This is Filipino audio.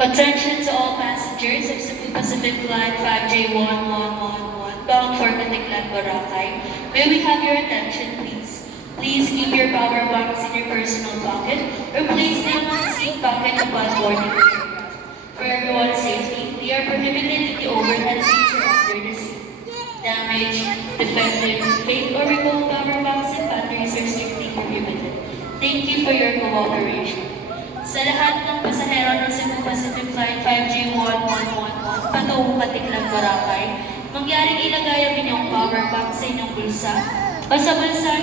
Attention to all passengers of Cebu Pacific Line 5J1111 bound for Katiklan, Boracay. May we have your attention, please? Please keep your power banks in your personal pocket or place them on the seat pocket upon boarding the aircraft. For everyone's safety, they are prohibited in the overhead feature under the seat. Damage, defective, fake or removed power banks and batteries are strictly prohibited. Thank you for your cooperation. Sa lahat ng pasahero ng Cebu Pacific Line 5J1111 patungong Katiklan, Boracay, mangyaring ilagay ang inyong power bank sa inyong bulsa o sa bansa